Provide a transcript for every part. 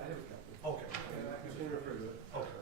I have a copy. Okay. You can refer to it. Okay.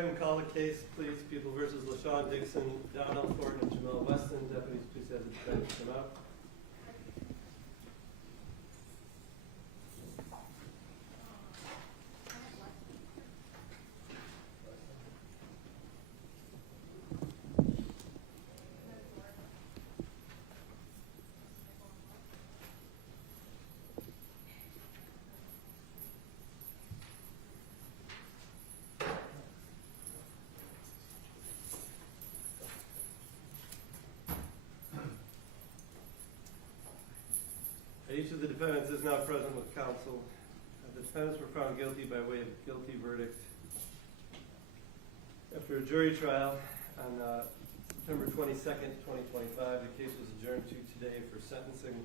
ahead and call the case, please. People versus Lashaun, Dixon, Donnell, Thornton, and Jamel, Weston. Deputies, please have the defendant come out. Each of the defendants is now present with counsel. The defendants were found guilty by way of guilty verdict after a jury trial on September 22nd, 2025. The case was adjourned to today for sentencing.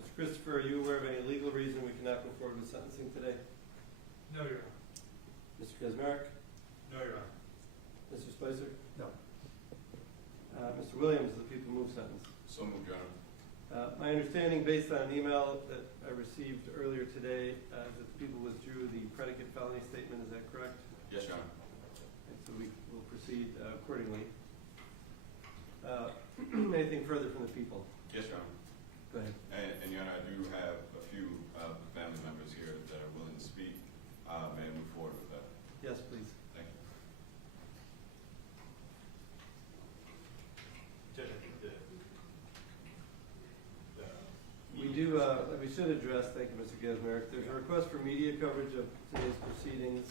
Mr. Christopher, are you aware of any legal reason we cannot go forward with sentencing today? No, Your Honor. Mr. Kaczmarek? No, Your Honor. Mr. Spicer? No. Mr. Williams, the people move sentence. So moved, Your Honor. My understanding, based on an email that I received earlier today, is that the people withdrew the predicate felony statement. Is that correct? Yes, Your Honor. And so we will proceed accordingly. Anything further from the people? Yes, Your Honor. Go ahead. And Your Honor, I do have a few family members here that are willing to speak. May I move forward with that? Yes, please. Thank you. Judge, I think we should address, thank you, Mr. Kaczmarek, there's a request for media coverage of today's proceedings.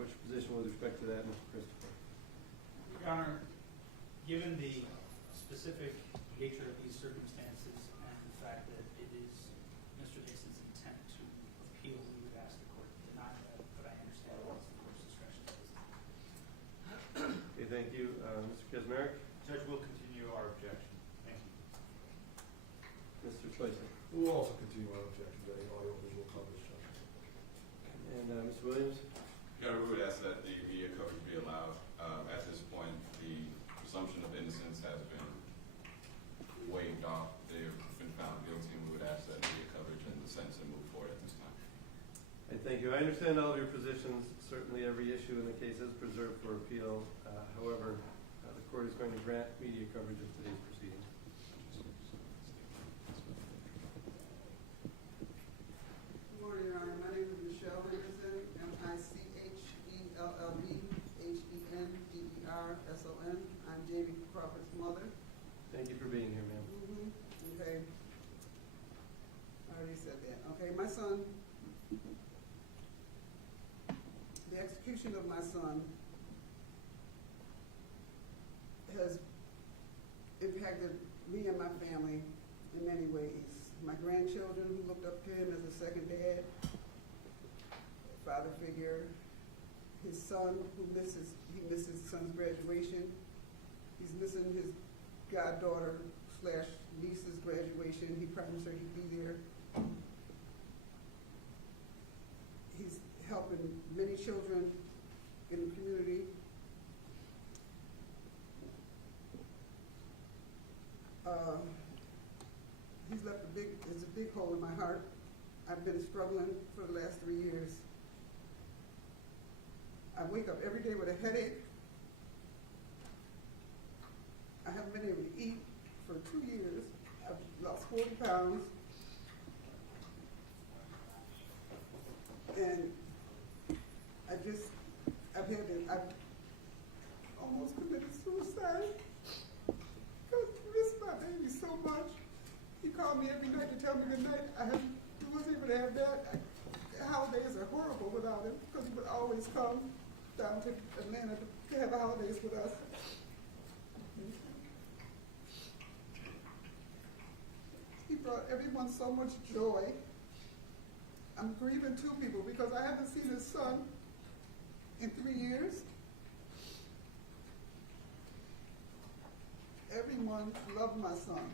Which position with respect to that, Mr. Christopher? Your Honor, given the specific nature of these circumstances and the fact that it is Mr. Dixon's intent to appeal, we would ask the court to deny that, but I understand it's the court's discretion. Okay, thank you. Mr. Kaczmarek? Judge, we'll continue our objection. Thank you. Mr. Spicer? We will also continue our objection to any audiovisual coverage, Judge. And Mr. Williams? Your Honor, we would ask that the media coverage be allowed. At this point, the presumption of innocence has been waived off. They've been found guilty, and we would ask that media coverage and the sentencing move forward at this time. Thank you. I understand all of your positions. Certainly every issue in the case is preserved for appeal. However, the court is going to grant media coverage of today's proceedings. Good morning, Your Honor. My name is Michelle Henderson, M-I-C-H-E-L-L-E-H-E-N-D-E-R-S-O-N. I'm Jamie Crawford's mother. Thank you for being here, ma'am. Okay. I already said that. Okay, my son, the execution of my son has impacted me and my family in many ways. My grandchildren who looked up to him as a second dad, father figure, his son who misses his son's graduation. He's missing his goddaughter / niece's graduation. He promised her he'd be there. He's helping many children in the community. He's left there's a big hole in my heart. I've been struggling for the last 3 years. I wake up every day with a headache. I haven't been able to eat for 2 years. I've lost 40 pounds. And I've almost committed suicide because I miss my baby so much. He called me every night to tell me good night. I wasn't able to have that. Holidays are horrible without him because he would always come down to Atlanta to have the holidays with us. He brought everyone so much joy. I'm grieving 2 people because I haven't seen his son in 3 years. Everyone loved my son.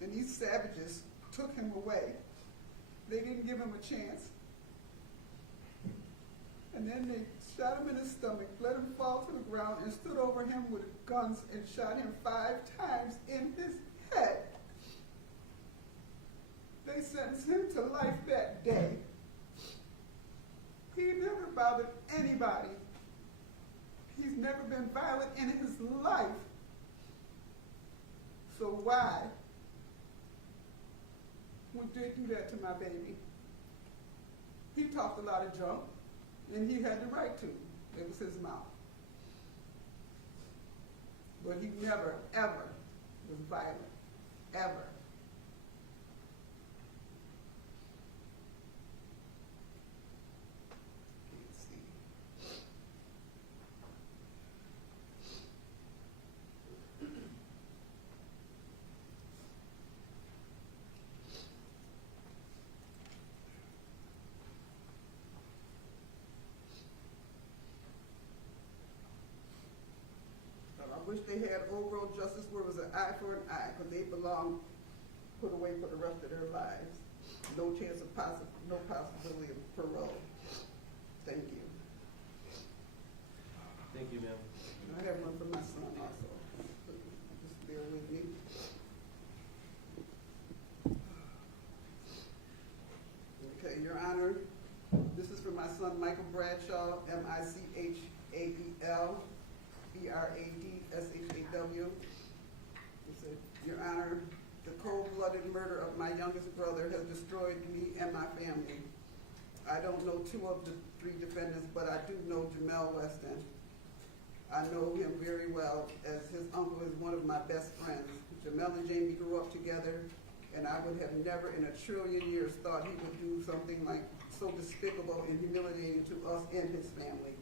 And these savages took him away. They didn't give him a chance. And then they shot him in his stomach, let him fall to the ground, and stood over him with guns and shot him 5 times in his head. They sentenced him to life that day. He never bothered anybody. been violent in his life. So why would they do that to my baby? He talked a lot of junk, and he had the right to. It was his mouth. But he never, ever was violent, ever. Let's see. I wish they had overall justice where it was an eye for an eye, because they belong put away for the rest of their lives. No chance of no possibility of parole. Thank you. Thank you, ma'am. I have one for my son also. So just bear with me. Okay, Your Honor, this is for my son Michael Bradshaw, Michael Bradshaw. It said, Your Honor, the cold-blooded murder of my youngest brother has destroyed me and my family. I don't know two of the three defendants, but I do know Jamel Weston. I know him very well, as his uncle is one of my best friends. Jamel and Jamie grew up together, and I would have never in a trillion years thought he would do something like so despicable and humiliating to us and his family.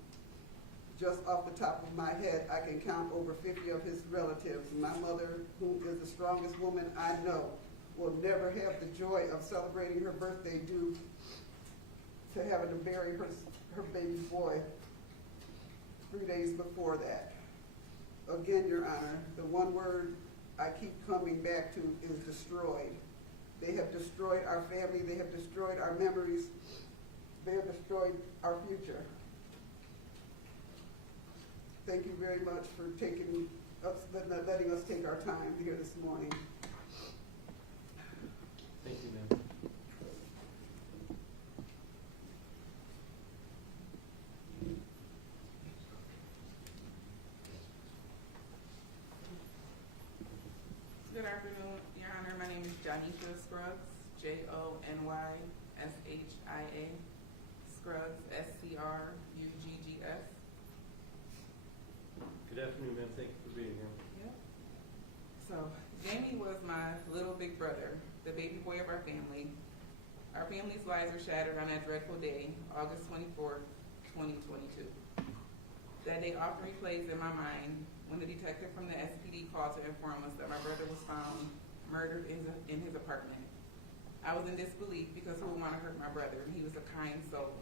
Just off the top of my head, I can count over 50 of his relatives. My mother, who is the strongest woman I know, will never have the joy of celebrating her birthday due to having to bury her baby boy 3 days before that. Again, Your Honor, the one word I keep coming back to is destroyed. They have destroyed our family. They have destroyed our memories. They have destroyed our future. Thank you very much for letting us take our time here this morning. Thank you, ma'am. Good afternoon, Your Honor. My name is Jonisha Scruggs, Jonyssia, Scruggs, Scruggs. Good afternoon, ma'am. Thank you for being here. Yep. So, Jamie was my little big brother, the baby boy of our family. Our family's lives were shattered on that dreadful day, August 24th, 2022. That day often replays in my mind when the detective from the SPD called to inform us that my brother was found murdered in his apartment. I was in disbelief because who would want to hurt my brother? He was a kind soul.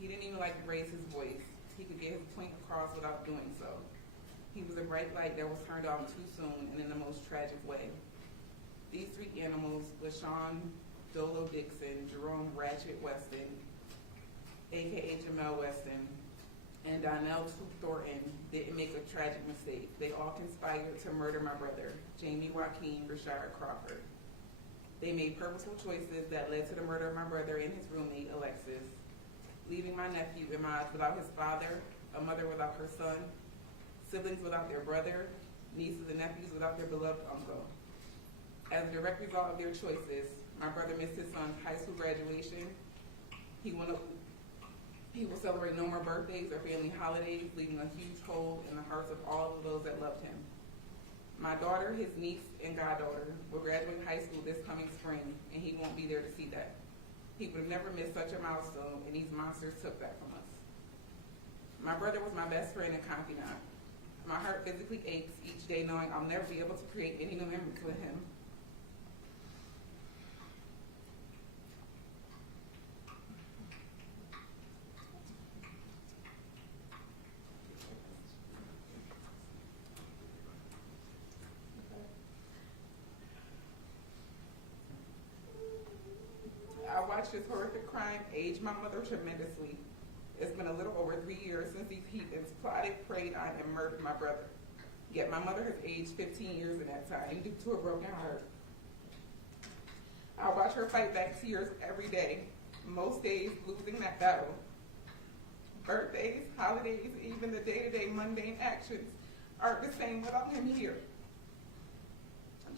He didn't even like to raise his voice. He could get his point across without doing so. He was a bright light that was turned off too soon and in the most tragic way. These three animals, Lashaun, Dolo Dixon, Jerome Ratchet Weston, aka Jamel Weston, and Donnell Thornton didn't make a tragic mistake. They all conspired to murder my brother, Jamie Crawford. They made purposeful choices that led to the murder of my brother and his roommate, Alexis, leaving my nephew Imad without his father, a mother without her son, siblings without their brother, nieces and nephews without their beloved uncle. As a direct result of their choices, my brother missed his son's high school graduation. He will celebrate no more birthdays or family holidays, leaving a huge hole in the hearts of all of those that loved him. My daughter, his niece, and goddaughter will graduate high school this coming spring, and he won't be there to see that. He would have never missed such a milestone, and these monsters took that from us. My brother was my best friend and confidant. My heart physically aches each day knowing I'll never be able to create any new memories with him. I watched this horrific crime age my mother tremendously. It's been a little over 3 years since these heathens plotted, preyed on, and murdered my brother. Yet my mother has aged 15 years in that time due to a broken heart. I watch her fight back tears every day, most days losing that battle. birthdays, holidays, even the day-to-day mundane actions aren't the same without him here.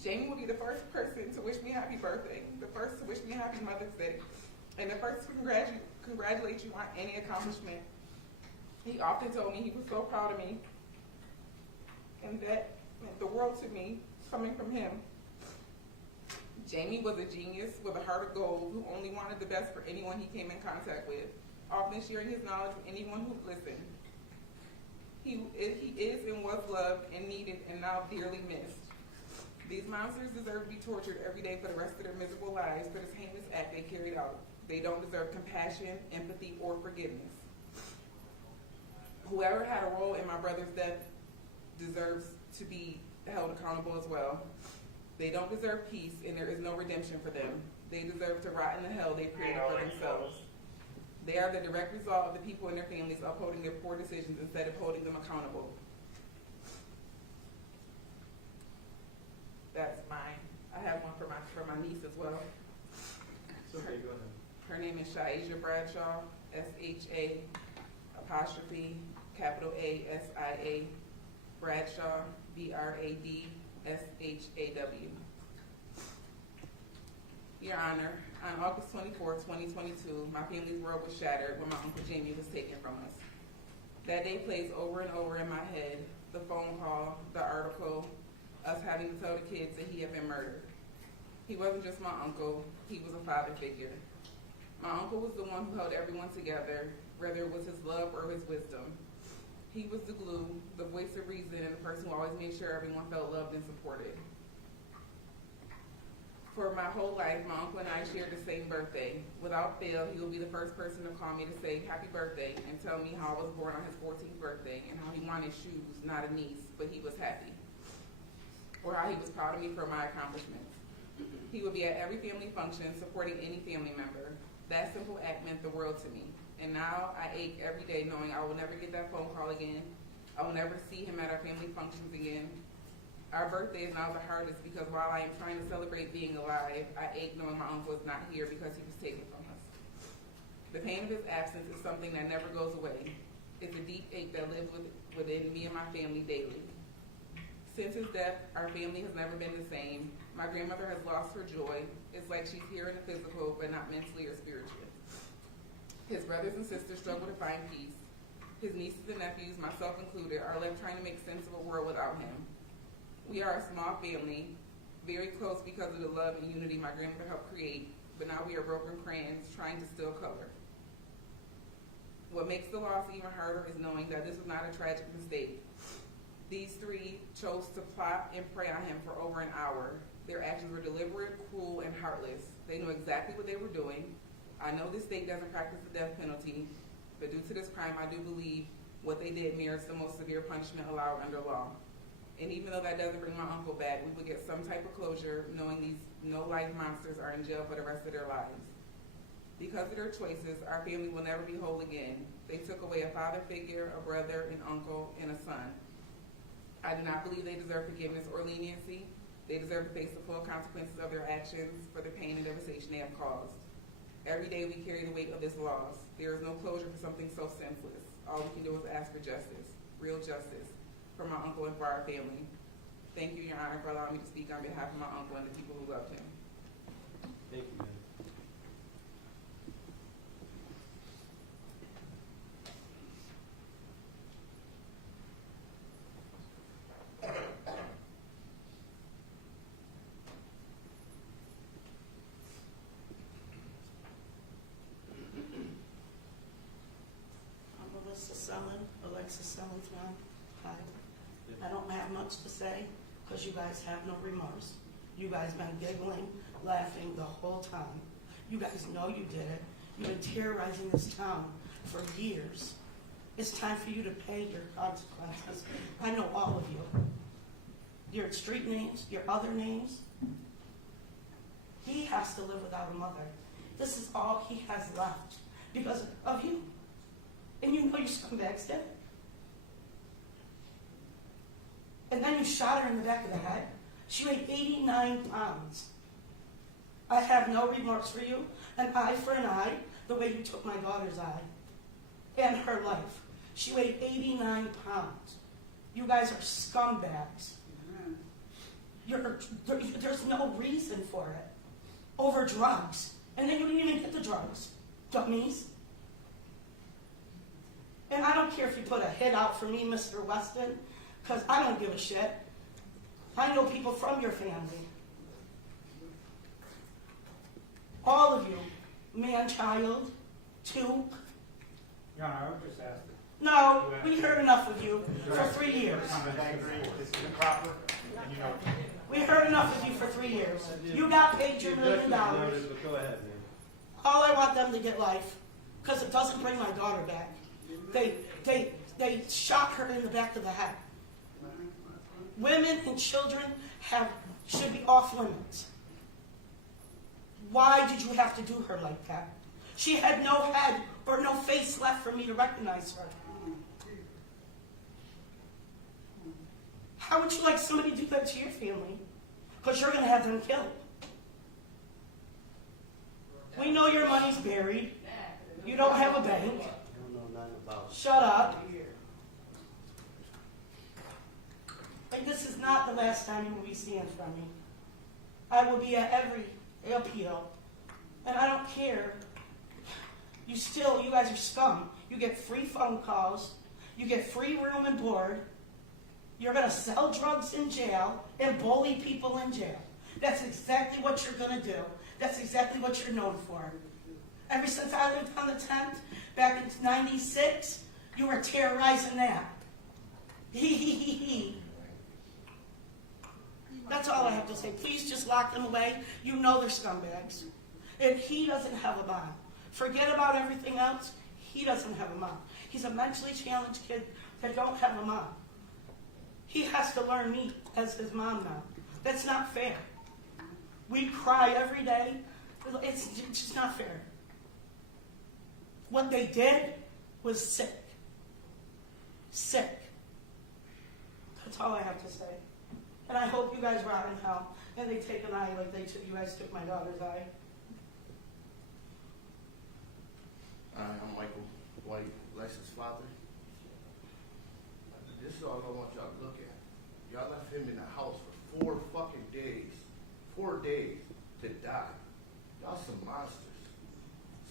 Jamie will be the first person to wish me a happy birthday, the first to wish me a happy Mother's Day, and the first to congratulate you on any accomplishment. He often told me he was so proud of me, and that meant the world to me, coming from him. Jamie was a genius with a heart of gold who only wanted the best for anyone he came in contact with, often sharing his knowledge with anyone who listened. He is and was loved and needed and now dearly missed. These monsters deserve to be tortured every day for the rest of their miserable lives for this heinous act they carried out. They don't deserve compassion, empathy, or forgiveness. Whoever had a role in my brother's death deserves to be held accountable as well. They don't deserve peace, and there is no redemption for them. They deserve to rot in the hell they created for themselves. They are the direct result of the people and their families upholding their poor decisions instead of holding them accountable. That's mine. I have one for my niece as well. Okay, go ahead. Her name is Shaisha Bradshaw, SHA''A''A''SIA, Bradshaw, BRADSHAW. Your Honor, on August 24, 2022, my family's world was shattered when my Uncle Jamie was taken from us. That day plays over and over in my head, the phone call, the article, us having to tell the kids that he had been murdered. He wasn't just my uncle, he was a father figure. My uncle was the one who held everyone together, whether it was his love or his wisdom. He was the glue, the voice of reason, and the person who always made sure everyone felt loved and supported. For my whole life, my uncle and I shared the same birthday. Without fail, he will be the first person to call me to say happy birthday and tell me how I was born on his 14th birthday and how he wanted shoes, not a niece, but he was happy. Or how he was proud of me for my accomplishments. He would be at every family function supporting any family member. That simple act meant the world to me. And now I ache every day knowing I will never get that phone call again. I will never see him at our family functions again. Our birthday is now the hardest because while I am trying to celebrate being alive, I ache knowing my uncle is not here because he was taken from us. The pain of his absence is something that never goes away. It's a deep ache that lives within me and my family daily. Since his death, our family has never been the same. My grandmother has lost her joy. It's like she's here in the physical, but not mentally or spiritually. His brothers and sisters struggle to find peace. His nieces and nephews, myself included, are left trying to make sense of a world without him. We are a small family, very close because of the love and unity my grandmother helped create, but now we are broken crayons trying to still color. What makes the loss even harder is knowing that this was not a tragic mistake. These three chose to plot and prey on him for over an hour. Their actions were deliberate, cruel, and heartless. They knew exactly what they were doing. I know this state doesn't practice the death penalty, but due to this crime, I do believe what they did merits the most severe punishment allowed under law. And even though that doesn't bring my uncle back, we would get some type of closure knowing these no-life monsters are in jail for the rest of their lives. Because of their choices, our family will never be whole again. They took away a father figure, a brother, an uncle, and a son. I do not believe they deserve forgiveness or leniency. They deserve to face the full consequences of their actions for the pain and devastation they have caused. Every day we carry the weight of this loss. There is no closure for something so senseless. All we can do is ask for justice, real justice, for my uncle and for our family. Thank you, Your Honor, for allowing me to speak on behalf of my uncle and the people who loved him. Thank you, ma'am. Alexis Stellin's mom. Hi. I don't have much to say because you guys have no remorse. You guys been giggling, laughing the whole time. You guys know you did it. You've been terrorizing this town for years. It's time for you to pay your consequences. I know all of you. Your street names, your other names. He has to live without a mother. This is all he has left because of you. And you know you scumbags did it. And then you shot her in the back of the head. She weighed 89 pounds. I have no remorse for you. An eye for an eye, the way you took my daughter's eye. in her life. She weighed 89 pounds. You guys are scumbags. There's no reason for it. Over drugs. And then you didn't even get the drugs. Dummies. And I don't care if you put a hit out for me, Mr. Weston, because I don't give a shit. I know people from your family. All of you. Man-child, two. Your Honor, I would just ask that. No, we heard enough of you for 3 years. I agree, this is improper, and you know. We heard enough of you for 3 years. You got paid your $1 million. Noted, but go ahead, ma'am. All I want them to get life, because it doesn't bring my daughter back. They shot her in the back of the head. Women and children should be off limits. Why did you have to do her like that? She had no head or no face left for me to recognize her. How would you like somebody to do that to your family? Because you're going to have them killed. We know your money's buried. You don't have a bank. Shut up. And this is not the last time you will be seeing from me. I will be at every appeal. And I don't care. You guys are scum. You get free phone calls. You get free room and board. You're going to sell drugs in jail and bully people in jail. That's exactly what you're going to do. That's exactly what you're known for. Ever since I lived on the 10th, back in '96, you were terrorizing that. That's all I have to say. Please just lock them away. You know they're scumbags. And he doesn't have a bond. Forget about everything else. He doesn't have a mom. He's a mentally challenged kid that don't have a mom. He has to learn me as his mom now. That's not fair. We cry every day. It's just not fair. What they did was sick. Sick. That's all I have to say. And I hope you guys rot in hell and they take an eye like you guys took my daughter's eye. I'm Michael White, Alexis' father. This is all I want y'all to look at. Y'all left him in the house for 4 fucking days. 4 days to die. Y'all some monsters.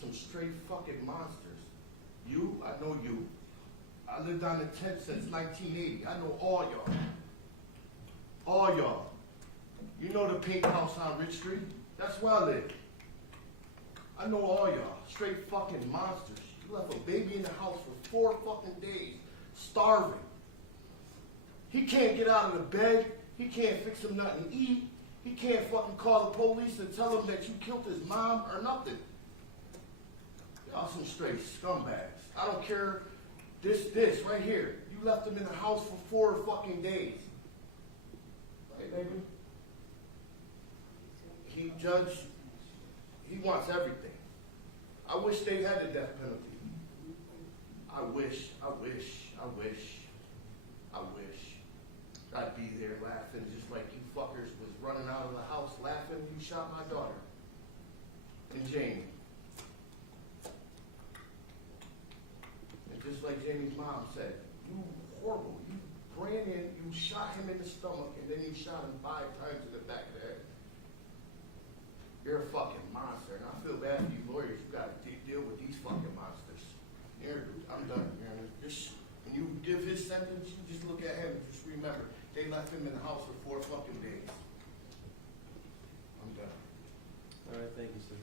Some straight fucking monsters. You, I know you. I lived on the 10th since 1980. I know all y'all. All y'all. You know the pink house on Rich Street? That's where I live. I know all y'all. Straight fucking monsters. You left a baby in the house for 4 fucking days. Starving. He can't get out of the bed. He can't fix him nothing to eat. He can't fucking call the police and tell him that you killed his mom or nothing. Y'all some straight scumbags. I don't care. This right here. You left him in the house for 4 fucking days. Right, baby? He wants everything. I wish they had a death penalty. I wish. I'd be there laughing just like you fuckers was running out of the house laughing. You shot my daughter. And Jamie. And just like Jamie's mom said, you horrible. You ran in, you shot him in the stomach, and then you shot him 5 times in the back of the head. You're a fucking monster, and I feel bad for you lawyers. You got to deal with these fucking monsters. Here, I'm done. When you give his sentence, you just look at him and just remember, they left him in the house for 4 fucking days. I'm done. All right, thank you, sir.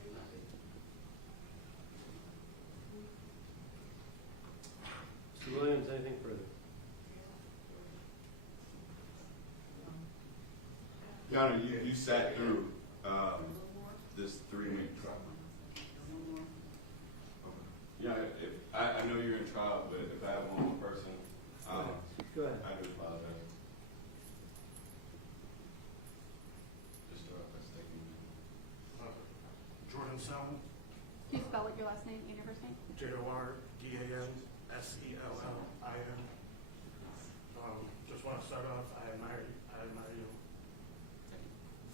Mr. Williams, anything further? Your Honor, you sat through this 3-week trial. Yeah, I know you're in trial, but if I have one more person, Go ahead. I do apologize. Just start by stating. Jordan Selman, Can you spell what your last name and your first name? JORDANSELLIN. Just want to start off, I admire you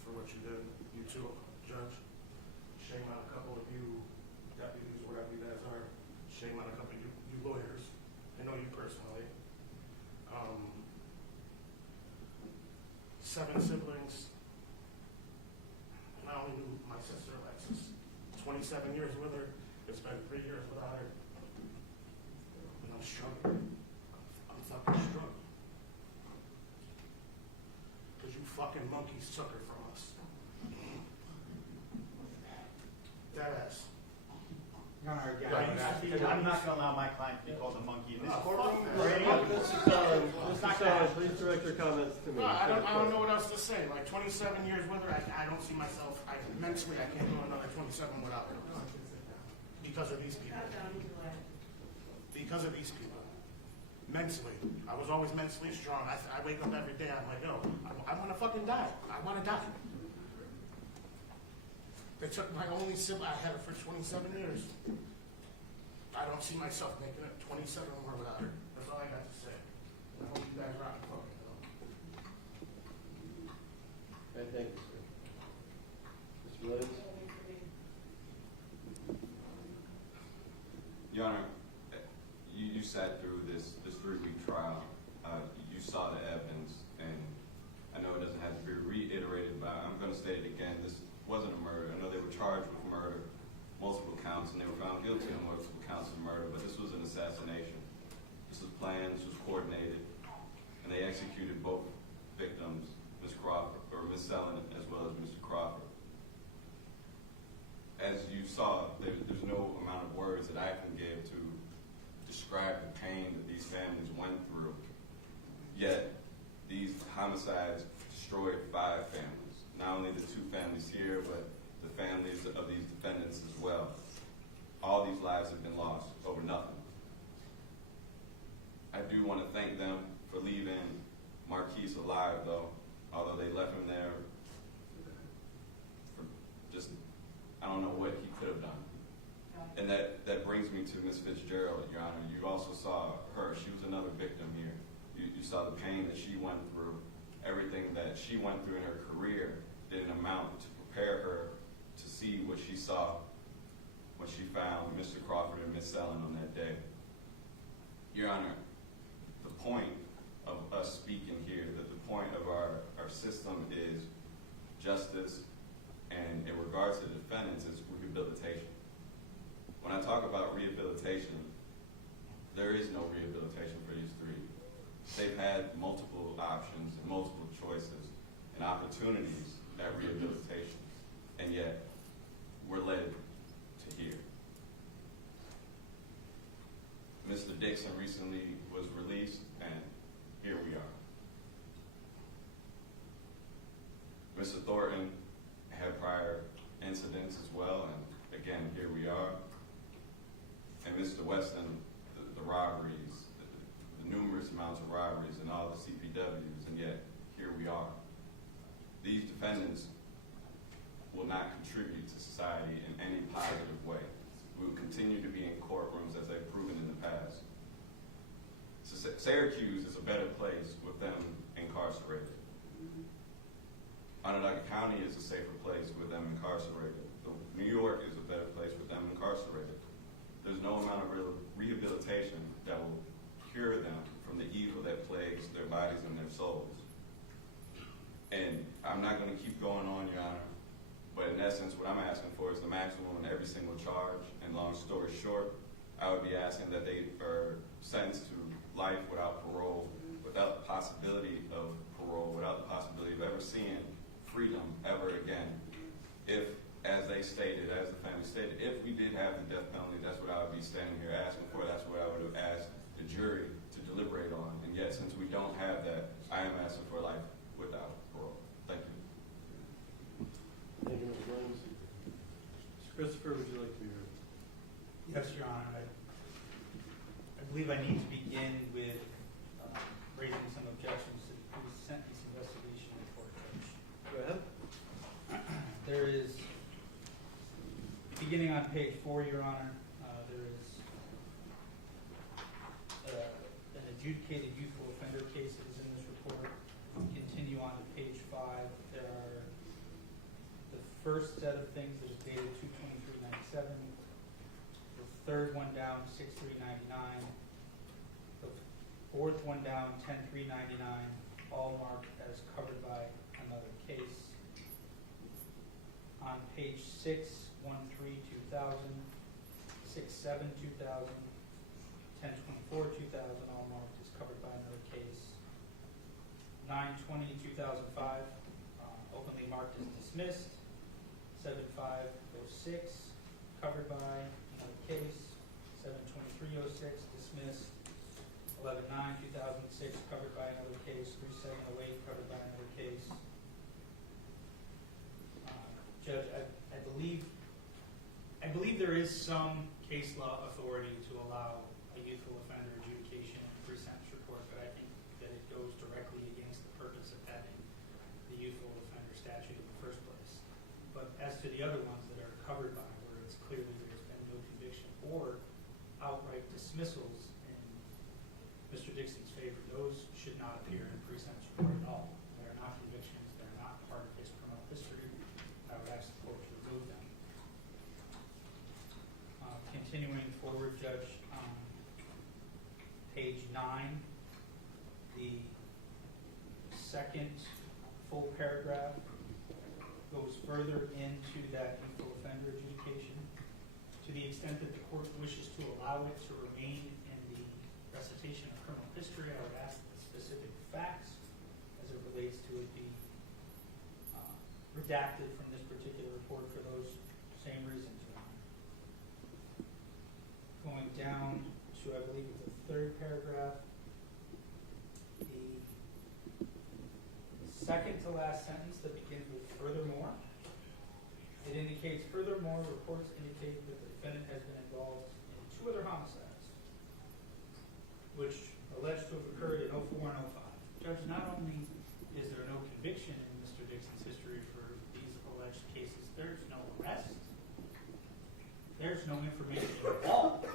for what you did. You too, Judge. Shame on a couple of you deputies, whatever you guys are. Shame on a couple of you lawyers. 7 siblings. I only knew my sister Alexis. 27 years with her. It's been 3 years without her. And I'm struggling. I'm fucking struggling. Because you fucking monkeys took her from us. That ass. Your Honor, Yeah, I'm not going to allow my client to be called a monkey in this No, courtroom. fuck that. Mr. Stellin, please direct your comments to me. No, I don't know what else to say. Like 27 years with her, I don't see myself. Mentally, I can't go another 27 without her. Because of these people. Because of these people. Mentally, I was always mentally strong. I wake up every day. I'm like, yo, I want to fucking die. I want to die. They took my only sibling. I had her for 27 years. I don't see myself making it 27 more without her. That's all I got to say. I hope you guys rock and fucking know. Okay, thank you, sir. Mr. Williams? Your Honor, you sat through this 3-week trial. You saw the evidence, and I know it doesn't have to be reiterated, but I'm going to state it again. This wasn't a murder. I know they were charged with murder, multiple counts, and they were found guilty on multiple counts of murder, but this was an assassination. This was planned, this was coordinated, and they executed both victims, Ms. Crawford, or Ms. Stellin, as well as Mr. Crawford. As you saw, there's no amount of words that I can give to describe the pain that these families went through. Yet, these homicides destroyed 5 families. Not only the 2 families here, but the families of these defendants as well. All these lives have been lost over nothing. I do want to thank them for leaving Marquise alive, though, although they left him there for just, I don't know what he could have done. And that brings me to Ms. Fitzgerald, Your Honor. You also saw her. She was another victim here. You saw the pain that she went through. Everything that she went through in her career didn't amount to prepare her to see what she saw when she found Mr. Crawford and Ms. Stellin on that day. Your Honor, the point of us speaking here, that the point of our system is justice, and in regards to the defendants, is rehabilitation. When I talk about rehabilitation, there is no rehabilitation for these 3. They've had multiple options and multiple choices and opportunities at rehabilitation, and yet we're led to here. Mr. Dixon recently was released, and here we are. Mr. Thornton had prior incidents as well, and again, here we are. And Mr. Weston, the robberies, the numerous amounts of robberies and all the CPWs, and yet here we are. These defendants will not contribute to society in any positive way. We will continue to be in courtrooms as they've proven in the past. So Syracuse is a better place with them incarcerated. Onondaga County is a safer place with them incarcerated. New York is a better place with them incarcerated. There's no amount of rehabilitation that will cure them from the evil that plagues their bodies and their souls. And I'm not going to keep going on, Your Honor, but in essence, what I'm asking for is the maximum in every single charge. And long story short, I would be asking that they are sentenced to life without parole, without the possibility of parole, without the possibility of ever seeing freedom ever again. If, as they stated, as the family stated, if we did have the death penalty, that's what I would be standing here asking for. That's what I would have asked the jury to deliberate on. And yet, since we don't have that, I am asking for life without parole. Thank you. Thank you, Mr. Williams. Mr. Christopher, would you like to be heard? Yes, Your Honor. I believe I need to begin with raising some objections to the pre-sentence investigation report, Judge. Go ahead. There is, beginning on page 4, Your Honor, there is an adjudicated youthful offender cases in this report. Continue on to page 5. There are the first set of things that is dated 2/23/97. The third one down 6/3/99. The fourth one down 10/3/99. all marked as covered by another case. On page 6, 1/3/2000, 6/7/2000, 10/24/2000, all marked as covered by another case. 9/20/2005, openly marked as dismissed. 7/5/06, covered by another case. 7/23/06, dismissed. 11/9/2006, covered by another case. 3/7/08, covered by another case. Judge, I believe there is some case law authority to allow a youthful offender adjudication in a pre-sentence report, but I think that it goes directly against the purpose of having the youthful offender statute in the first place. But as to the other ones that are covered by, where it's clearly there's been no conviction or outright dismissals in Mr. Dixon's favor, those should not appear in a pre-sentence report at all. They're not convictions. They're not part of his criminal history. I would ask the court to remove them. Continuing forward, Judge, page 9, the second full paragraph goes further into that youthful offender adjudication. To the extent that the court wishes to allow it to remain in the recitation of criminal history, I would ask the specific facts as it relates to it be redacted from this particular report for those same reasons. Going down to, I believe, the third paragraph, the second to last sentence that begins with furthermore. It indicates, furthermore, reports indicate that the defendant has been involved in 2 other homicides, which alleged to have occurred in 04 and 05. Judge, not only is there no conviction in Mr. Dixon's history for these alleged cases, there's no arrest. There's no information at all that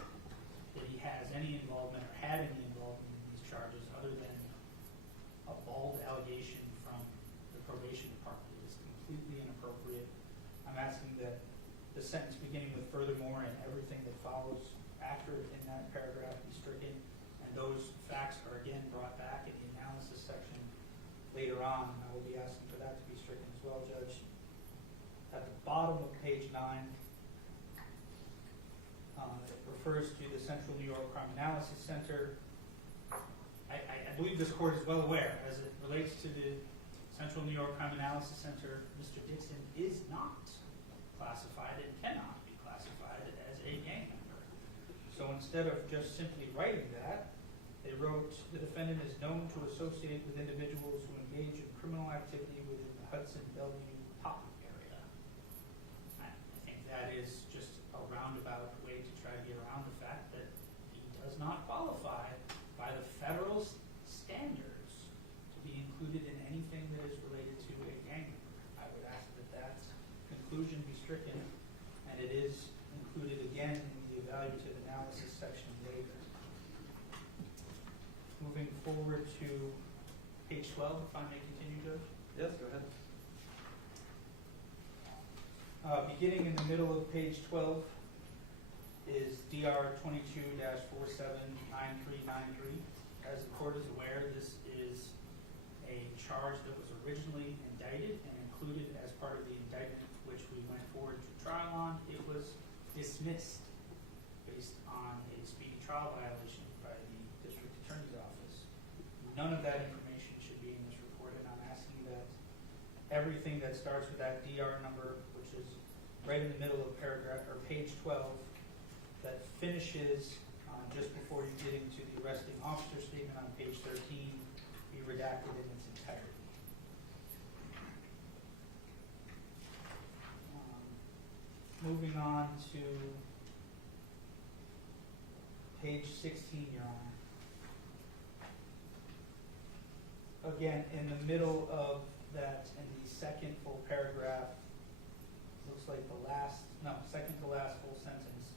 he has any involvement or had any involvement in these charges other than a bald allegation from the probation department. It is completely inappropriate. I'm asking that the sentence beginning with furthermore and everything that follows after it in that paragraph be stricken, and those facts are again brought back in the analysis section later on. I will be asking for that to be stricken as well, Judge. At the bottom of page 9, it refers to the Central New York Crime Analysis Center. I believe this court is well aware, as it relates to the Central New York Crime Analysis Center, Mr. Dixon is not classified and cannot be classified as a gang member. So instead of just simply writing that, they wrote, the defendant is known to associate with individuals who engage in criminal activity within the Hudson-Bellevue pop area. I think that is just a roundabout way to try to get around the fact that he does not qualify by the federal standards to be included in anything that is related to a gang member. I would ask that that conclusion be stricken, and it is included again in the evaluative analysis section later. Moving forward to page 12, if I may continue, Judge. Yes, go ahead. Beginning in the middle of page 12 is DR 22-479393. As the court is aware, this is a charge that was originally indicted and included as part of the indictment which we went forward to trial on. It was dismissed based on a speedy trial violation by the district attorney's office. None of that information should be in this report, and I'm asking that everything that starts with that DR number, which is right in the middle of paragraph or page 12, that finishes just before you get into the arresting officer statement on page 13, be redacted in its entirety. Moving on to page 16, Your Honor. Again, in the middle of that, in the second full paragraph, looks like the second to last full sentence,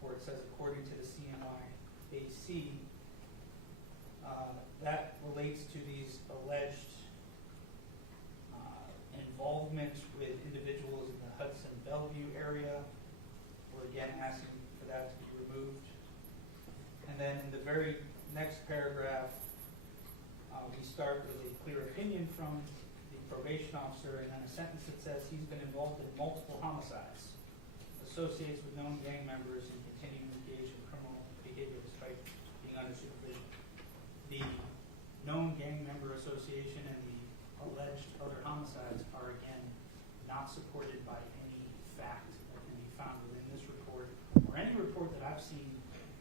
where it says, according to the CNYAC, that relates to these alleged involvement with individuals in the Hudson-Bellevue area. We're again asking for that to be removed. And then in the very next paragraph, we start with a clear from the probation officer, and then a sentence that says he's been involved in multiple homicides, associates with known gang members, and continuing to engage in criminal behavior despite being under supervision. The known gang member association and the alleged other homicides are, again, not supported by any fact that can be found within this report or any report that I've seen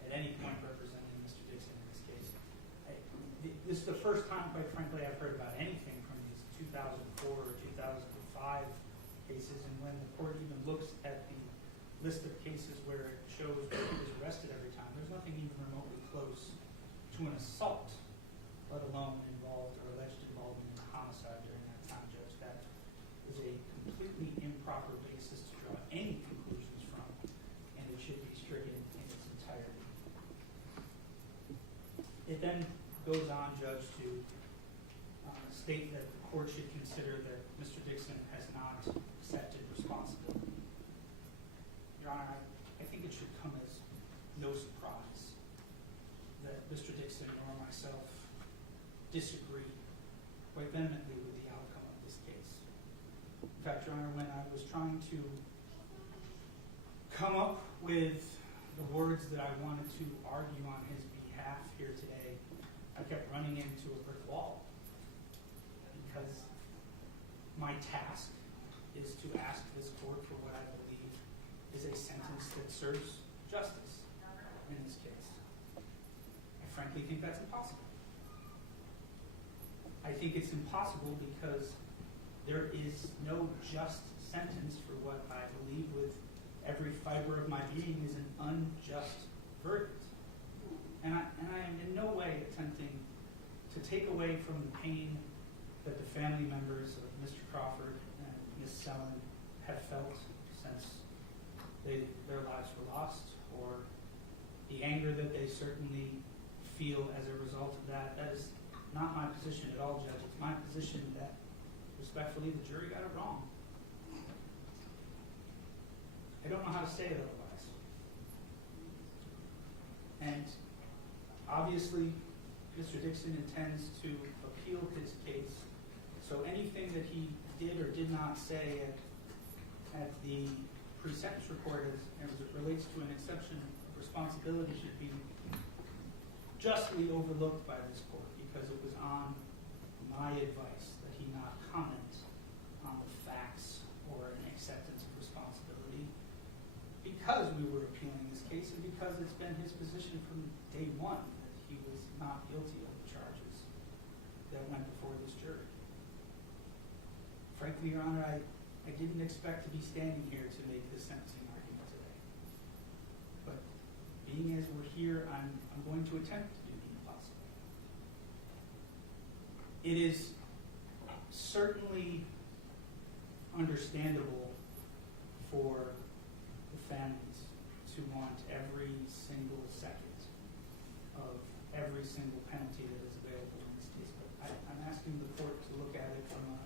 at any point representing Mr. Dixon in this case. This is the first time, quite frankly, I've heard about anything from these 2004 or 2005 cases, and when the court even looks at the list of cases where it shows where he was arrested every time, there's nothing even remotely close to an assault, let alone involved or alleged involvement in a homicide during that time, Judge. That is a completely improper basis to draw any conclusions from, and it should be stricken in its entirety. It then goes on, Judge, to state that the court should consider that Mr. Dixon has not accepted responsibility. Your Honor, I think it should come as no surprise that Mr. Dixon or myself disagree quite vehemently with the outcome of this case. In fact, Your Honor, when I was trying to come up with the words that I wanted to argue on his behalf here today, I kept running into a brick wall because my task is to ask this court for what I believe is a sentence that serves justice in this case. I frankly think that's impossible. I think it's impossible because there is no just sentence for what I believe with every fiber of my being is an unjust verdict. And I am in no way attempting to take away from the pain that the family members of Mr. Crawford and Ms. Stellin have felt since their lives were lost, or the anger that they certainly feel as a result of that. That is not my position at all, Judge. It's my position that, respectfully, the jury got it wrong. I don't know how to say it otherwise. And obviously, Mr. Dixon intends to appeal his case, so anything that he did or did not say at the pre-sentence report as it relates to an exception of responsibility should be justly overlooked by this court, because it was on my advice that he not comment on the facts or an acceptance of responsibility, because we were appealing this case and because it's been his position from day one that he was not guilty of the charges that went before this jury. Frankly, Your Honor, I didn't expect to be standing here to make this sentencing argument today. But being as we're here, I'm going to attempt to do the impossible. It is certainly understandable for the families to want every single second of every single penalty that is available in this case. But I'm asking the court to look at it from a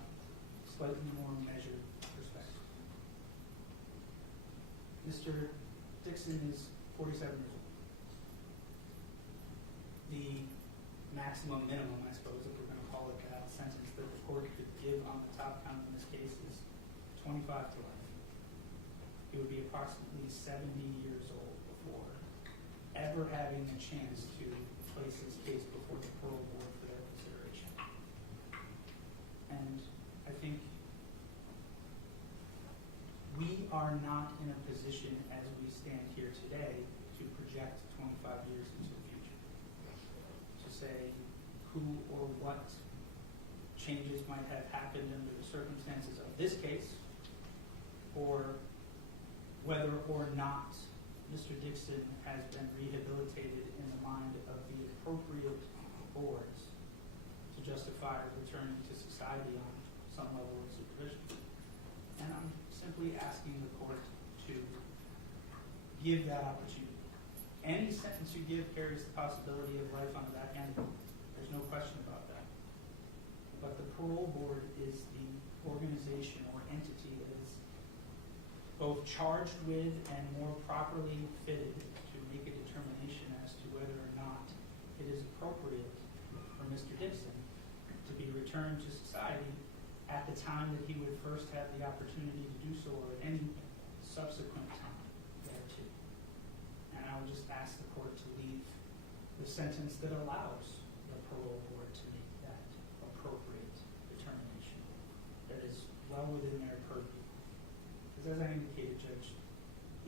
slightly more measured perspective. Mr. Dixon is 47 years old. The maximum minimum, I suppose, if we're going to call it that, sentence that the court could give on the top count in this case is 25 to life. He would be approximately 70 years old before ever having a chance to place his case before the parole board for their consideration. And I think we are not in a position as we stand here today to project 25 years into the future, to say who or what changes might have happened under the circumstances of this case, or whether or not Mr. Dixon has been rehabilitated in the mind of the appropriate boards to justify returning to society on some level of supervision. And I'm simply asking the court to give that opportunity. Any sentence you give carries the possibility of life on the back end. There's no question about that. But the parole board is the organization or entity that is both charged with and more properly fitted to make a determination as to whether or not it is appropriate for Mr. Dixon to be returned to society the time that he would first have the opportunity to do so or at any subsequent time thereto. And I would just ask the court to leave the sentence that allows the parole board to make that appropriate determination that is well within their purview. Because as I indicated, Judge,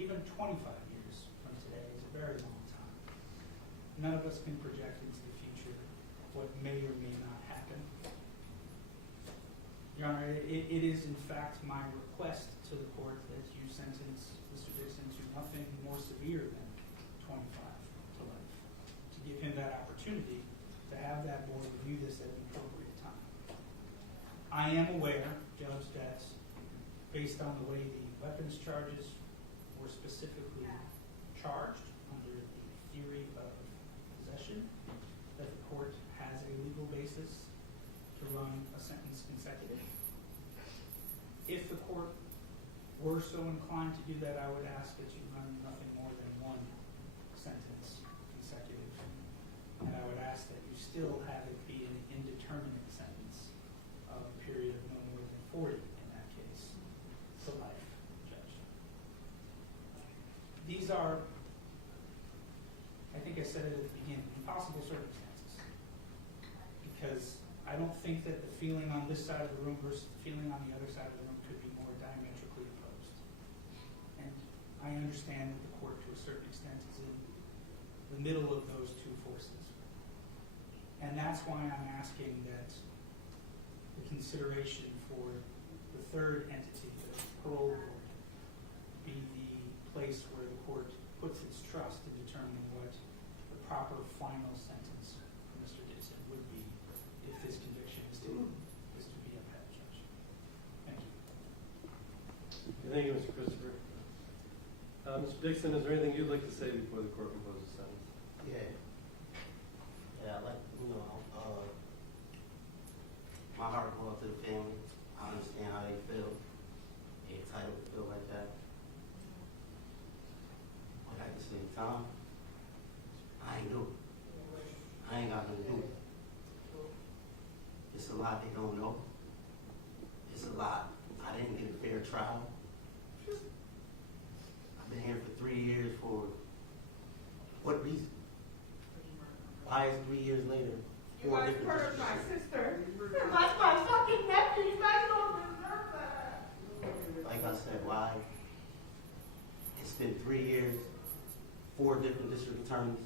even 25 years from today is a very long time. None of us can project into the future what may or may not happen. Your Honor, it is in fact my request to the court that you sentence Mr. Dixon to nothing more severe than 25 to life, to give him that opportunity to have that board review this at an appropriate time. I am aware, Judge, that based on the way the weapons charges were specifically charged under the theory of possession, that the court has a legal basis to run a sentence consecutive. If the court were so inclined to do that, I would ask that you run nothing more than one sentence consecutive. And I would ask that you still have it be an indeterminate sentence of a period of no more than 40, in that case, to life, Judge. These are, I think I said it at the beginning, impossible circumstances. Because I don't think that the feeling on this side of the room versus the feeling on the other side of the room could be more diametrically opposed. And I understand that the court, to a certain extent, is in the middle of those two forces. And that's why I'm asking that the consideration for the third entity, the parole board, be the place where the court puts its trust in determining what the proper final sentence for Mr. Dixon would be if this conviction is to be upheld, Judge. Thank you. Thank you, Mr. Christopher. Mr. Dixon, is there anything you'd like to say before the court imposes a sentence? Yeah, like, my heart goes out to the family. I understand how they feel. They're entitled to feel like that. But at the same time, I ain't do it. I ain't got nothing to do with it. It's a lot they don't know. It's a lot. I didn't get a fair trial. I've been here for 3 years for what reason? Why is 3 years later? You want to murder my sister? That's my fucking nephew. You guys don't deserve that. Like I said, why? It's been 3 years, 4 different district attorneys.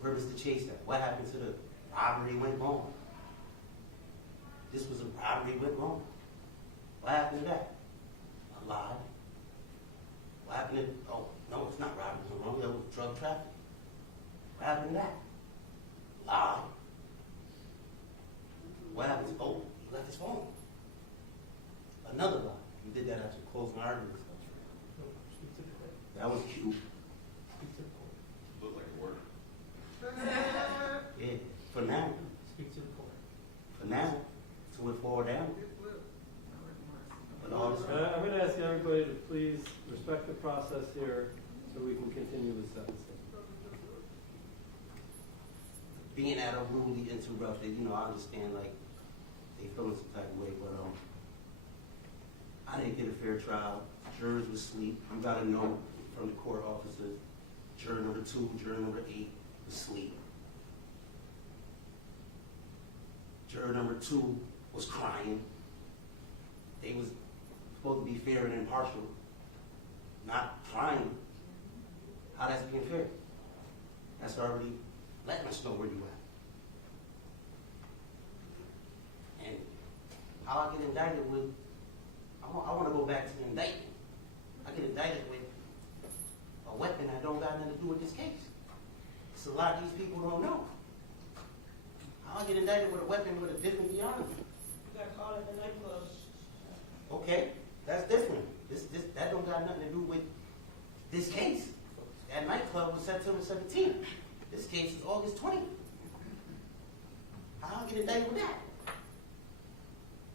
Where was the chase at? What happened to the robbery went wrong? This was a robbery went wrong. What happened to that? A lie. What happened to, oh, no, it's not robbery went wrong. That was drug trafficking. What happened to that? Lie. What happened to, oh, you left his phone. Another lie. You did that after closing arguments. Speak to the court. That was cute. Speak to the court. Looked like it worked. Yeah, for now. Speak to the court. For now. Till it fall down. But all this, I'm going to ask everybody to please respect the process here so we can continue the sentencing. being at a rudely interrupted, I understand, like, they feeling some type of way, but, I didn't get a fair trial. Jurors was asleep. You got a note from the court officers. Juror number 2, juror number 8 was asleep. Juror number 2 was crying. They was supposed to be fair and impartial, not crying. How that's being fair? That's already letting us know where you at. And how I get indicted with, I want to go back to the indictment. I get indicted with a weapon that don't got nothing to do with this case. It's a lot these people don't know. How I get indicted with a weapon with a different theology. You got caught at the nightclub. Okay, that's different. That don't got nothing to do with this case. That nightclub was September 17th. This case is August 20th. How I get indicted with that?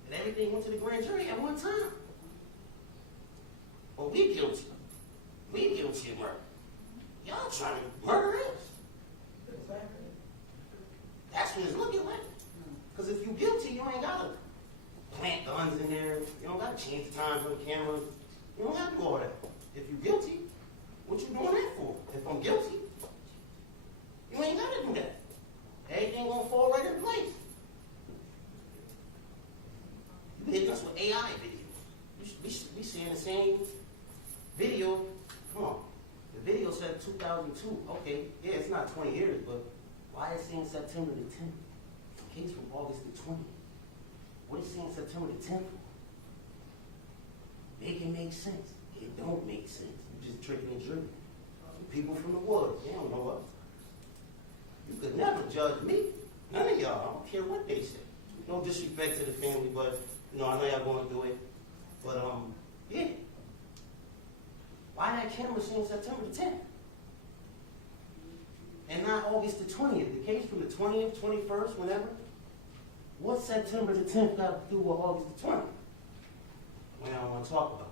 And everything went to the grand jury at one time. Well, we guilty. We guilty of murder. Y'all trying to murder us. Exactly. That's what it's looking like. Because if you guilty, you ain't got to plant guns it's not 20 years, but why is saying September the 10th? The case from August the 20th. What is saying September the 10th for? Make it make sense. It don't make sense. You're just tricking the jury. People from the woods, they don't know us. You could never judge me. None of y'all. I don't care what they say. No disrespect to the family, but you know, I know y'all going through it. But yeah. Why that camera saying September the 10th? And not August the 20th. The case from the 20th, 21st, whenever. What's September the 10th got to do with August the 20th? We don't want to talk about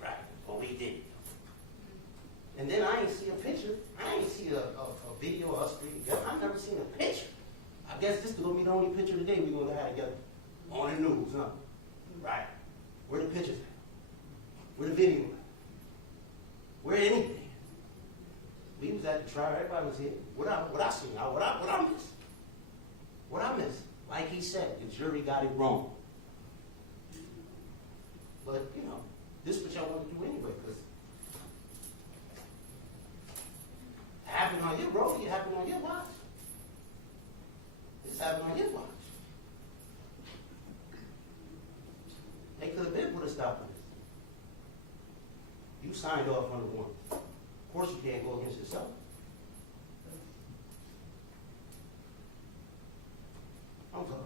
that. Right. But we did. And then I ain't see a picture. I ain't see a video of us three together. I've never seen a picture. I guess this is going to be the only picture today we're going to have together. On the news, huh? Right. Where the pictures at? Where the video at? Where anything? We was at the trial. Everybody was here. What I seen? What I missed? What I missed? Like he said, the jury got it wrong. But, you know, this is what y'all want to do anyway, because it happened on your road, it happened on your watch. This happened on your watch. They could have been put a stop on this. You signed off on the warrant. Of course you can't go against yourself. I'm talking.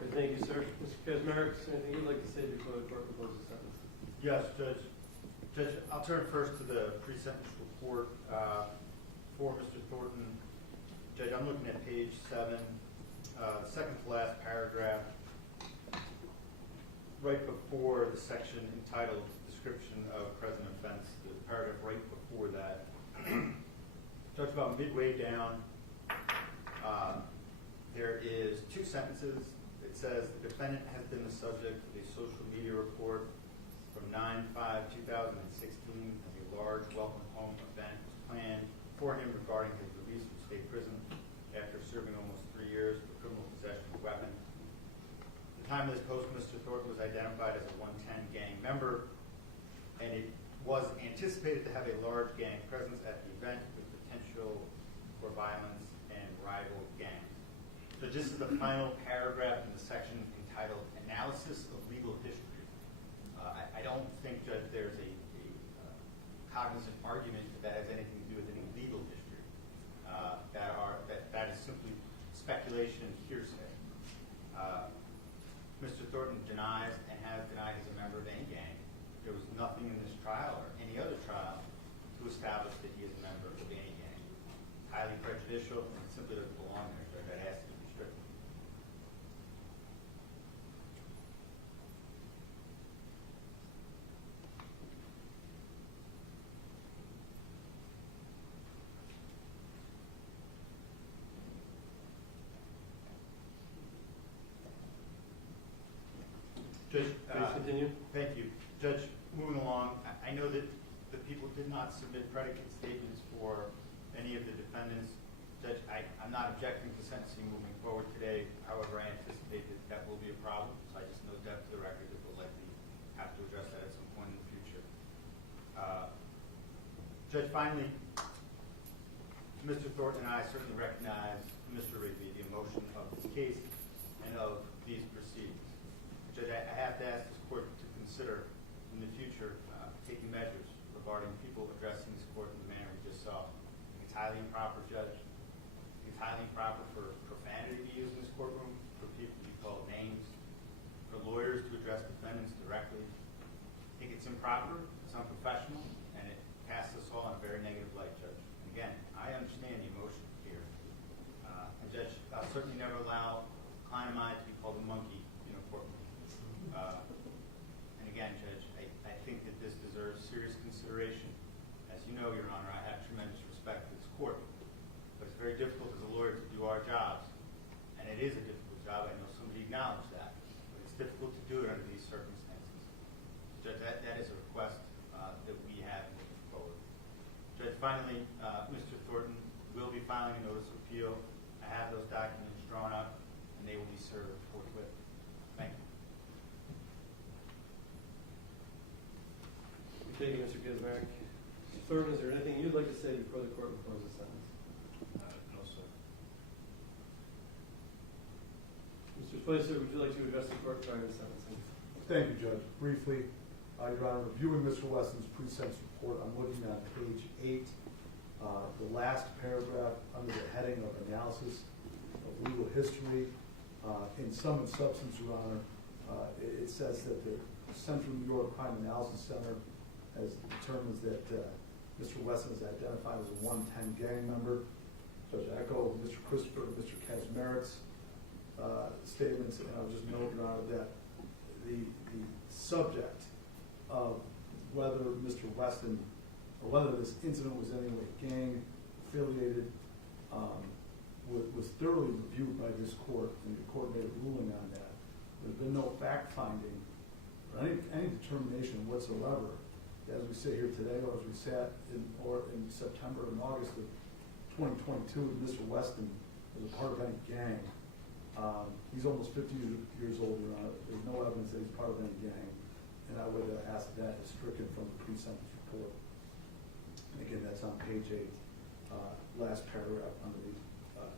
Okay, thank you, sir. Mr. Kaczmarek, anything you'd like to say before the court proposes a sentence? Yes, Judge. Judge, I'll turn first to the pre-sentence report for Mr. Thornton. Judge, I'm looking at page 7, second to last paragraph, right before the section entitled Description of Present Offense, the paragraph right before that. Talks about midway down. There is 2 sentences. It says the defendant has been the subject of a social media report from 9/5/2016 as a large welcome home event was planned for him regarding his release from state prison after serving almost 3 years for criminal possession of a weapon. At the time of this post, Mr. Thornton was identified as a 110 gang member, and it was anticipated to have a large gang presence at the event with potential for violence and rival gangs. So this is the final paragraph in the section entitled Analysis of Legal History. I don't think, Judge, there's a cognizant argument that has anything to do with any legal history. That is simply speculation and hearsay. Mr. Thornton denies and has denied he's a member of any gang. There was nothing in this trial or any other trial to establish that he is a member of any gang. Highly prejudicial and simply doesn't belong there, Judge. That has to be stricken. Judge, Please continue. thank you. Judge, moving along, I know that the people did not submit predicate statements for any of the defendants. Judge, I'm not objecting to sentencing moving forward today. However, I anticipate that will be a problem. So I just note that to the record that we'll likely have to address that at some point in the future. Judge, finally, Mr. Thornton and I certainly recognize, Mr. Rigby, the emotion of this case and of these proceedings. Judge, I have to ask this court to consider in the future taking measures regarding people addressing this court in the manner we just saw. It's highly improper, Judge. It's highly improper for profanity to be used in this courtroom, for people to be called names, for lawyers to address defendants directly. I think it's improper, it's unprofessional, and it casts us all in a very negative light, Judge. And again, I understand the emotion here. And Judge, I'll certainly never allow a client of mine to be called a monkey in a courtroom. And again, Judge, I think that this deserves serious consideration. As you know, Your Honor, I have tremendous respect for this court. But it's very difficult as a lawyer to do our jobs. And it is a difficult job. I know somebody acknowledged that. But it's difficult to do it under these circumstances. Judge, that is a request that we have moving forward. Judge, finally, Mr. Thornton will be filing a notice of appeal. I have those documents drawn up, and they will be served forthwith. Thank you. Thank you, Mr. Kaczmarek. Mr. Thornton, is there anything you'd like to say before the court imposes a sentence? No, sir. Mr. Spicer, would you like to address the court prior to sentencing? Thank you, Judge. Briefly, Your Honor, reviewing Mr. Weston's pre-sentence report, I'm looking at page 8, the last paragraph under the heading of analysis of legal history. In sum and substance, Your Honor, it says that the Central New York Crime Analysis Center has determined that Mr. Weston is identified as a 110 gang member. Judge, I echo Mr. Christopher and Mr. Kazmarek's statements, and I'll just note, Your Honor, that the subject of whether Mr. Weston or whether this incident was in any way gang affiliated was thoroughly reviewed by this court, and the court made a ruling on that. There's been no fact finding or any determination whatsoever as we sit here today or as we sat in September and August of 2022 with Mr. Weston as a part of any gang. He's almost 50 years old, Your Honor. There's no evidence that he's part of any gang, and I would ask that is stricken from the pre-sentence report. And again, that's on page 8, last paragraph under the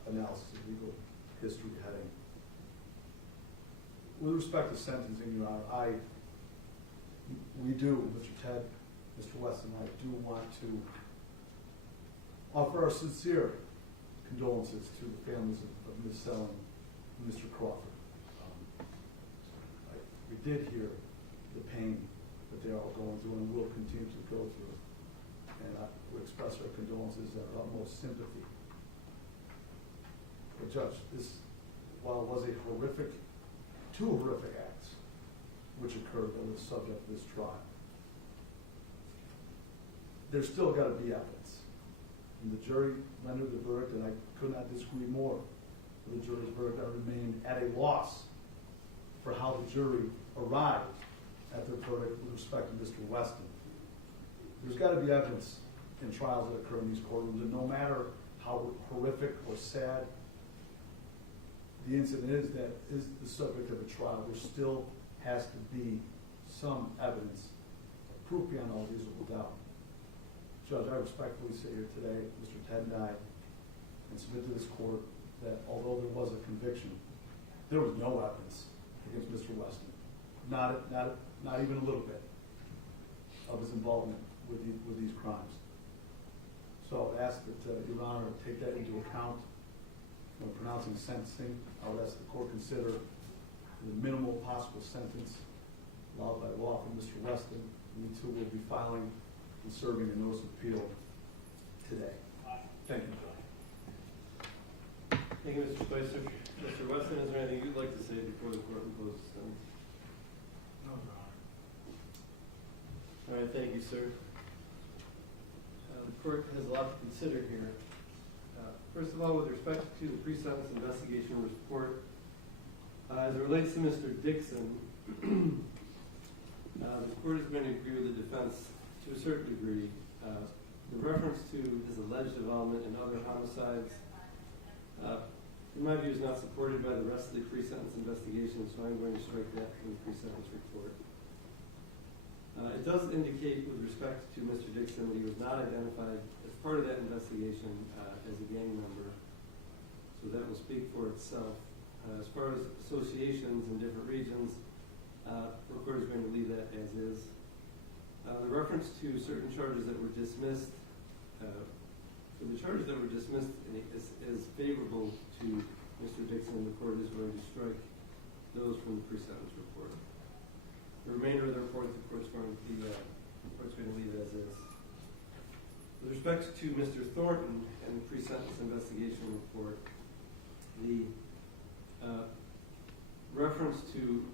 analysis of legal history heading. With respect to sentencing, Your Honor, we do, Mr. Ted, Mr. Weston, I do want to offer our sincere condolences to the families of Ms. Stellin and Mr. Crawford. We did hear the pain that they're all going through and will continue to go through. And I would express our condolences and our utmost sympathy. But Judge, this, while it was two horrific acts which occurred that were the subject of this trial, there's still got to be evidence. And the jury rendered the verdict, and I could not disagree more with the jury's verdict. I remain at a loss for how the jury arrived at their verdict with respect to Mr. Weston. There's got to be evidence in trials that occur in these courtrooms, and no matter how horrific or sad the incident is that is the subject of a trial, there still has to be some evidence of proof beyond all reasonable doubt. Judge, I respectfully say here today, Mr. Ted and I, and submit to this court that although there was a conviction, there was no evidence against Mr. Weston, not even a little bit of his involvement with these crimes. So I would ask that Your Honor take that into account when pronouncing sentencing. I would ask the court consider the minimal possible sentence allowed by law for Mr. Weston. We too will be filing and serving a notice of appeal today. Thank you, Judge. Thank you, Mr. Spicer. Mr. Weston, is there anything you'd like to say before the court imposes a sentence? No, Your Honor. All right, thank you, sir. The court has a lot to consider here. First of all, with respect to the pre-sentence investigation report, as it relates to Mr. Dixon, the court is going to agree with the defense to a certain degree. The reference to his alleged involvement in other homicides, in my view, is not supported by the rest of the pre-sentence investigation, so I'm going to strike that from the pre-sentence report. It does indicate with respect to Mr. Dixon that he was not identified as part of that investigation as a gang member, so that will speak for itself. As far as associations in different regions, the court is going to leave that as is. The reference to certain charges that were dismissed, for the charges that were dismissed is favorable to Mr. Dixon. The court is going to strike those from the pre-sentence report. The remainder of the report, the court's going to leave as is. With respect to Mr. Thornton and the pre-sentence investigation report, the reference to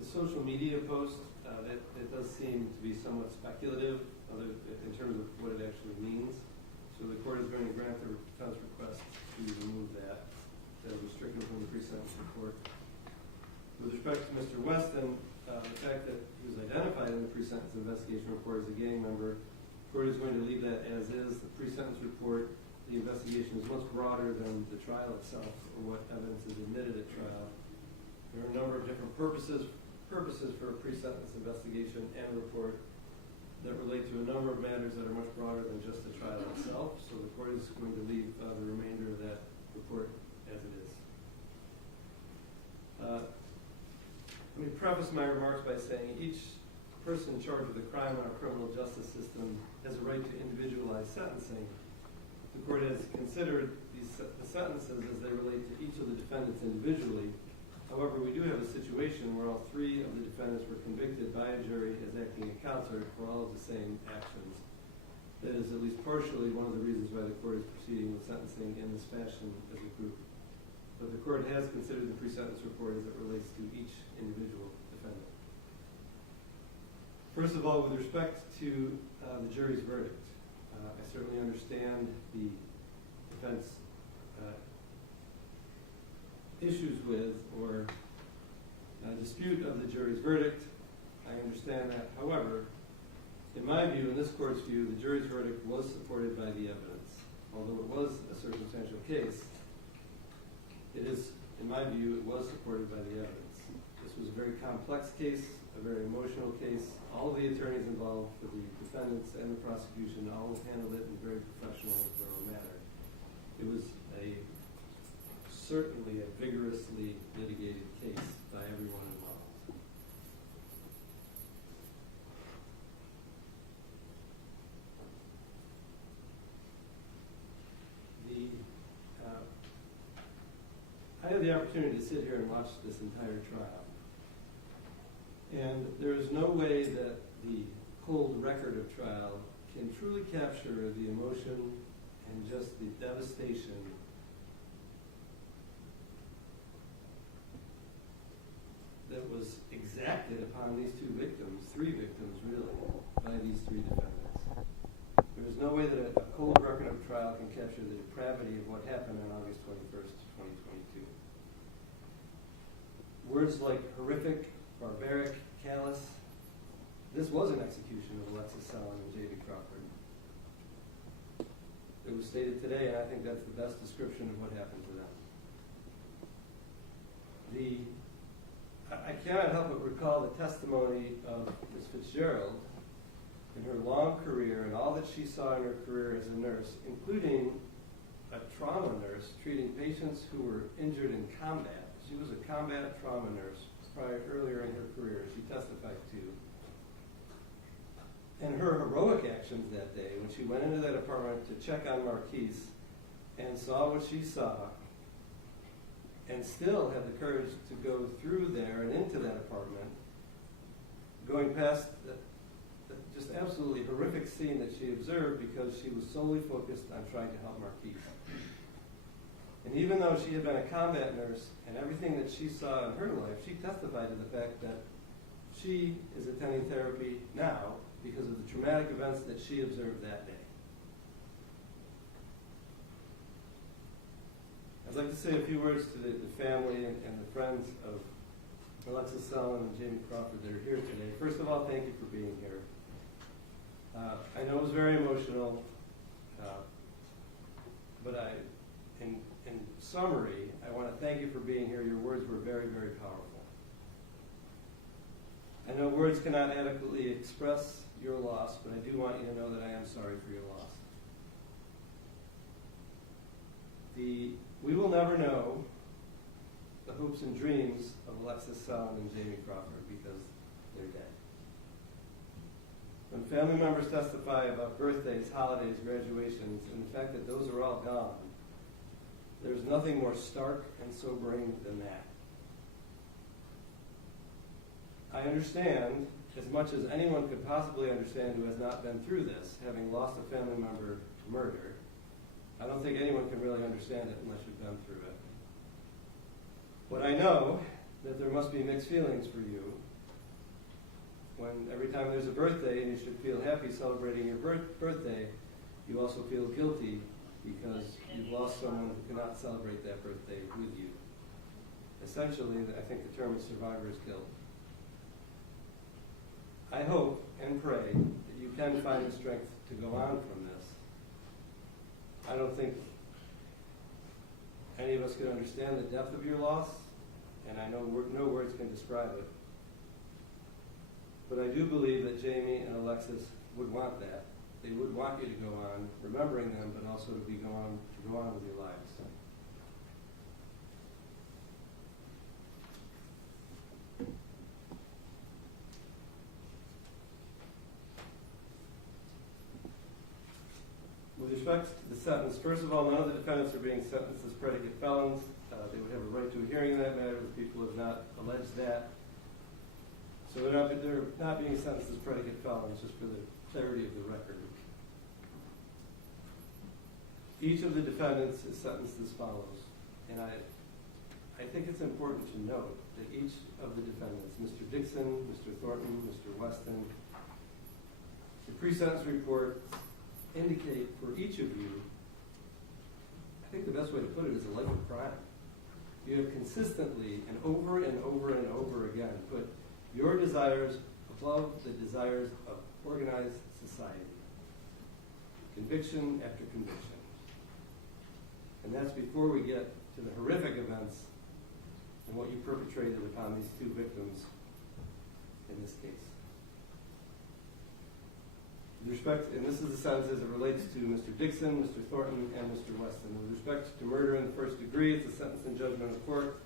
the social media post, it does seem to be somewhat speculative in terms of what it actually means. So the court is going to grant the defense request to remove that. That was stricken from the pre-sentence report. With respect to Mr. Weston, the fact that he was identified in the pre-sentence investigation report as a gang member, the court is going to leave that as is. The pre-sentence report, the investigation is much broader than the trial itself or what evidence is admitted at trial. There are a number of different purposes for a pre-sentence investigation and report. that relate to a number of matters that are much broader than just the trial itself, so the court is going to leave the remainder of that report as it is. Let me preface my remarks by saying each person charged with a crime in our criminal justice system has a right to individualized sentencing. The court has considered the sentences as they relate to each of the defendants individually. However, we do have a situation where all three of the defendants were convicted by a jury as acting in concert for all of the same actions. That is at least partially one of the reasons why the court is proceeding with sentencing in this fashion as a group. But the court has considered the pre-sentence report as it relates to each individual defendant. First of all, with respect to the jury's verdict, I certainly understand the defense issues with or dispute of the jury's verdict. I understand that. However, in my view, in this court's view, the jury's verdict was supported by the evidence. Although it was a circumstantial case, it is, in my view, it was supported by the evidence. This was a very complex case, a very emotional case. All of the attorneys involved for the defendants and the prosecution all handled it in a very professional and thorough manner. It was certainly a vigorously litigated case by everyone involved. I had the opportunity to sit here and watch this entire trial. And there is no way that the cold record of trial can truly capture the emotion and just the devastation that was exacted upon these three victims really, by these three defendants. There is no way that a cold record of trial can capture the depravity of what happened on August 21st, 2022. Words like horrific, barbaric, callous. This was an execution of Alexis Stellin and Jamie Crawford. It was stated today, and I think that's the best description of what happened to them. I cannot help but recall the testimony of Ms. Fitzgerald in her long career and all that she saw in her career as a nurse, including a trauma nurse treating patients who were injured in combat. She was a combat trauma nurse earlier in her career, she testified to. And her heroic actions that day, when she went into that apartment to check on Marquise and saw what she saw, and still had the courage to go through there and into that apartment, going past the just absolutely horrific scene that she observed because she was solely focused on trying to help Marquise. And even though she had been a combat nurse and everything that she saw in her life, she testified to the fact that she is attending therapy now because of the traumatic events that she observed that day. I'd like to say a few words to the family and the friends of Alexis Stellin and Jamie Crawford that are here today. First of all, thank you for being here. I know it was very emotional, but in summary, I want to thank you for being here. Your words were very, very powerful. I know words cannot adequately express your loss, but I do want you to know that I am sorry for your loss. We will never know the hopes and dreams of Alexis Stellin and Jamie Crawford because they're dead. When family members testify about birthdays, holidays, graduations, and the fact that those are all gone, there's nothing more stark and sobering than that. I understand, as much as anyone could possibly understand who has not been through this, having lost a family member to murder. I don't think anyone can really understand it unless you've been through it. But I know that there must be mixed feelings for you when every time there's a birthday and you should feel happy celebrating your birthday, you also feel guilty because you've lost someone who cannot celebrate that birthday with you. Essentially, I think the term is survivor's guilt. I hope and pray that you can find the strength to go on from this. I don't think any of us can understand the depth of your loss, and I know no words can describe it. But I do believe that Jamie and Alexis would want that. They would want you to go on remembering them, but also to go on with your lives. With respect to the sentence, first of all, none of the defendants are being sentenced as predicate felons. They would have a right to a hearing in that matter. The people have not alleged that. So they're not being sentenced as predicate felons, just for the clarity of the record. Each of the defendants is sentenced as follows. And I think it's important to note that each of the defendants, Mr. Dixon, Mr. Thornton, Mr. Weston, the pre-sentence report indicate for each of you, I think the best way to put it is a life of crime. You have consistently and over and over and over again put your desires above the desires of organized society. Conviction after conviction. And that's before we get to the horrific events and what you perpetrated upon these two victims in this case. With respect, and this is the sentence as it relates to Mr. Dixon, Mr. Thornton, and Mr. Weston. With respect to murder in the first degree, it's a sentence in judgment of court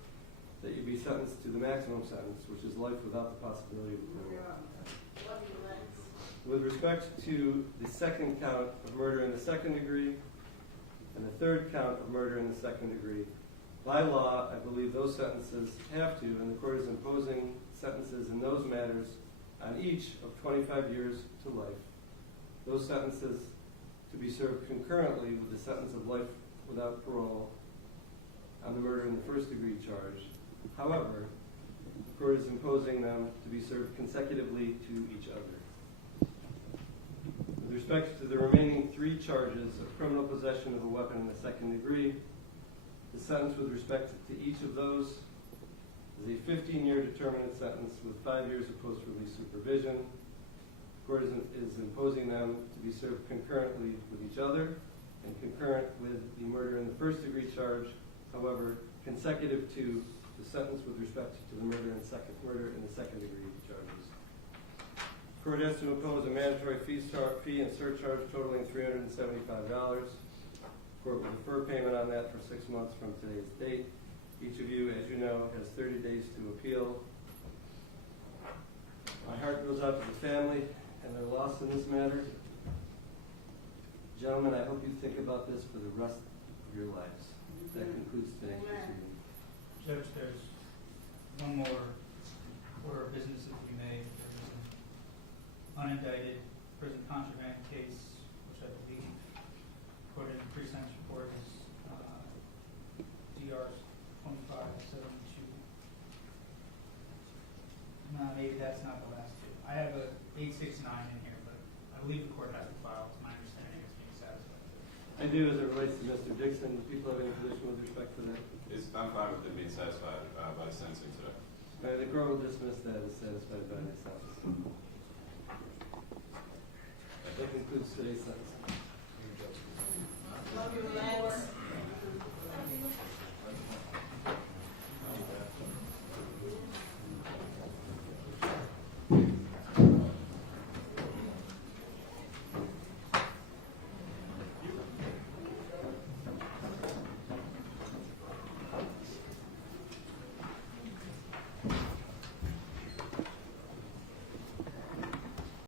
that you be sentenced to the maximum sentence, which is life without the possibility of parole. With respect to the second count of murder in the second degree and the third count of murder in the second degree, by law, I believe those sentences have to, and the court is imposing sentences in those matters on each of 25 years to life. Those sentences to be served concurrently with the sentence of life without parole on the murder in the first degree charge. However, the court is imposing them to be served consecutively to each other. With respect to the remaining three charges of criminal possession of a weapon in the second degree, the sentence with respect to each of those is a 15-year determinate sentence with 5 years of post-release supervision. The court is imposing them to be served concurrently with each other and concurrent with the murder in the first degree charge, however, consecutive to the sentence with respect to the murder in the second degree charges. The court has to impose a mandatory fee and surcharge totaling $375. The court will defer payment on that for 6 months from today's date. Each of you, as you know, has 30 days to appeal. My heart goes out to the family and their loss in this matter. Gentlemen, I hope you think about this for the rest of your lives. That concludes today's proceeding. Judge, there's one more order of business, if we may. There was an unindicted prison contraband case, which I believe, according to the pre-sentence report, is DR 2572. Maybe that's not the last two. I have a 869 in here, but I believe the court has the file. To my understanding, it's being satisfied. I do, as it relates to Mr. Dixon. Do people have any position with respect to that? I'm fine with it being satisfied by the sentencing today. The court will dismiss that as satisfied by the sentence. That concludes today's sentence.